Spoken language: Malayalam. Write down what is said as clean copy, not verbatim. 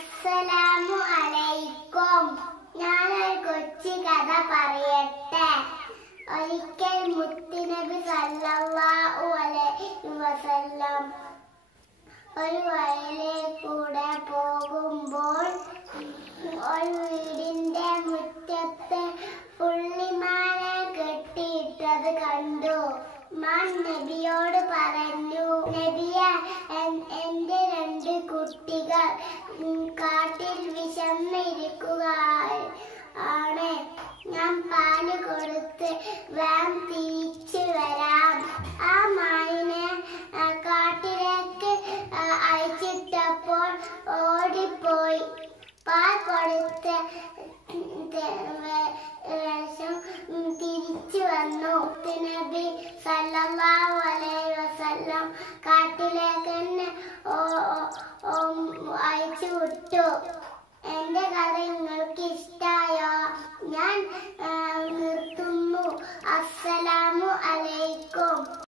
അസ്സലാമു അലൈക്കും. ഞാനൊരു കൊച്ചു കഥ പറയട്ടെ. ഒരിക്കൽ മുത്തുനബി സല്ലല്ലാഹു അലൈഹി വസല്ലം ഒരു വയലിൽ കൂടെ പോകുമ്പോൾ ഒരു വീടിന്റെ മുറ്റത്ത് പുള്ളിമാനെ കെട്ടിയിട്ടത് കണ്ടു. മാൻ നബിയോട് പറഞ്ഞു, നബിയെ, എന്റെ 2 കുട്ടികൾ കാട്ടിൽ വിശന്നിരിക്കുകയാണ്. ഞാൻ പാല് കൊടുത്ത് വേഗം തിരിച്ചു വരാം. ആ മാനിനെ കാട്ടിലേക്ക് അയച്ചിട്ടപ്പോൾ ഓടിപ്പോയി. പാൽ കൊടുത്ത് തിരിച്ചു വന്നു. നബി സല്ലല്ലാഹു അലൈഹി വസല്ലം കാട്ടിലേക്ക് തന്നെ അയച്ചു വിട്ടു. എന്റെ കഥ നിങ്ങൾക്ക് ഇഷ്ടായോ? ഞാൻ നിർത്തുന്നു. അസ്സലാമു അലൈക്കും.